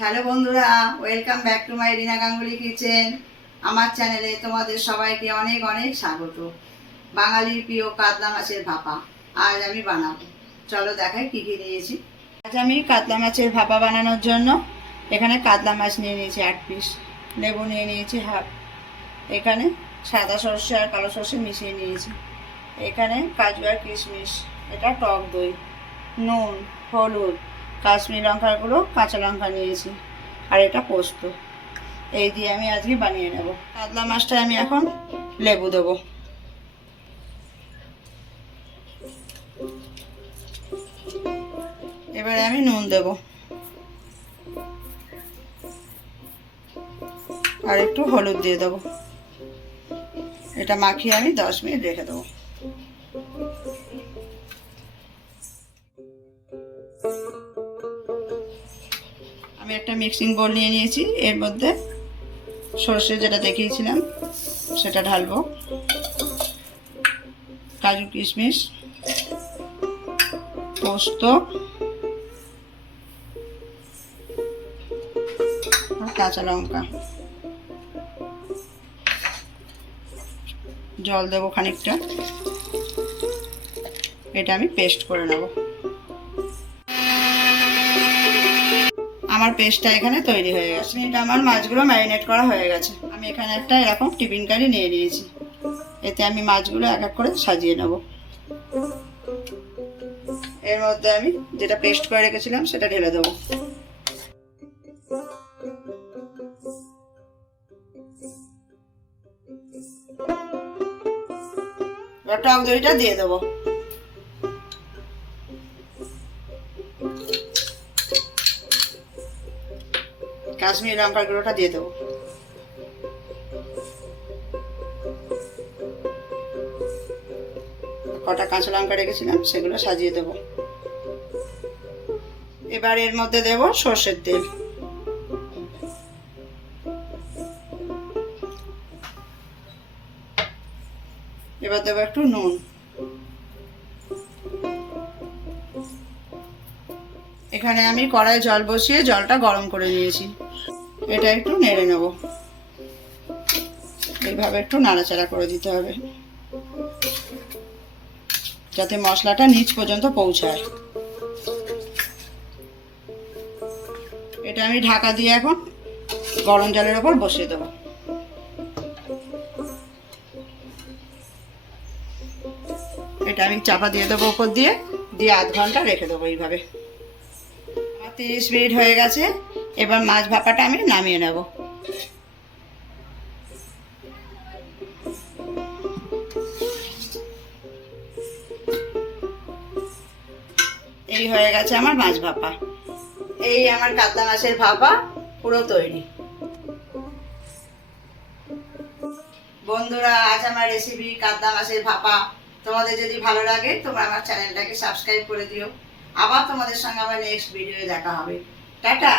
Hello বন্ধুরা, welcome back to my Rina Ganguly kitchen. আমার চ্যানেলে তোমাদের সবাইকে অনেক অনেক স্বাগত। বাঙালির প্রিয় কাতলা মাছের ভাপা আজ আমি বানাবো। চলো দেখাই কী কী নিয়েছি। আজ আমি কাতলা মাছের ভাপা বানানোর জন্য এখানে কাতলা মাছ নিয়ে নিয়েছি 8 পিস, লেবু নিয়ে নিয়েছি হাফ, এখানে সাদা সর্ষে আর কালো সর্ষে মিশিয়ে নিয়েছি, এখানে কাজু আর কিশমিশ, এটা টক দই, নুন, হলুদ, কাশ্মীরি লঙ্কার গুঁড়ো, কাঁচা লঙ্কা নিয়েছি, আর এটা পোস্ত। এই দিয়ে আমি আজকে বানিয়ে নেব। কাতলা মাছটা আমি এখন লেবু দেবো। এবারে আমি নুন দেব আর একটু হলুদ দিয়ে দেবো। এটা মাখিয়ে আমি 10 মিনিট রেখে দেবো। আমি একটা মিক্সিং বোল নিয়ে নিয়েছি, এর মধ্যে সর্ষে যেটা দেখিয়েছিলাম সেটা ঢালবো, কাজু কিশমিশ, পোস্ত আর কাঁচা লঙ্কা, জল দেবো খানিকটা, এটা আমি পেস্ট করে নেব। আমার পেস্টটা এখানে তৈরি হয়ে গেছে। এটা আমার মাছগুলো ম্যারিনেট করা হয়ে গেছে। আমি এখানে একটা এরকম টিফিন কারি নিয়ে নিয়েছি, এতে আমি মাছগুলো এক এক করে সাজিয়ে নেব। এর মধ্যে আমি যেটা পেস্ট করে রেখেছিলাম সেটা ঢেলে দেবো। এবার টক দইটা দিয়ে দেবো। কাশ্মীরি লঙ্কার গুঁড়োটা দিয়ে দেবো। কটা কাঁচা লঙ্কা রেখেছিলাম সেগুলো সাজিয়ে দেবো। এবার এর মধ্যে দেবো সর্ষের তেল। এবার দেবো একটু নুন। এখানে আমি কড়াই জল বসিয়ে জলটা গরম করে নিয়েছি, এটা একটু নেড়ে নেব। এইভাবে একটু নাড়াচাড়া করে দিতে হবে যাতে মশলাটা নিচ পর্যন্ত পৌঁছায়। এটা আমি ঢাকা দিয়ে এখন গরম জলের ওপর বসিয়ে দেবো। এটা আমি চাপা দিয়ে দেবো ওপর দিয়ে, দিয়ে আধ ঘন্টা রেখে দেবো এইভাবে। আমার 30 মিনিট হয়ে গেছে। এবার মাছ ভাপাটা আমি নামিয়ে নেব। এই হয়ে গেছে আমার মাছ ভাপা। এই আমার কাতলা মাছের ভাপা পুরো তৈরি। বন্ধুরা, আজ আমার রেসিপি কাতলা মাছের ভাপা। তোমাদের যদি ভালো লাগে তোমরা আমার চ্যানেলটাকে সাবস্ক্রাইব করে দিও। আবার তোমাদের সঙ্গে আমার নেক্সট ভিডিওয়ে দেখা হবে। টাটা।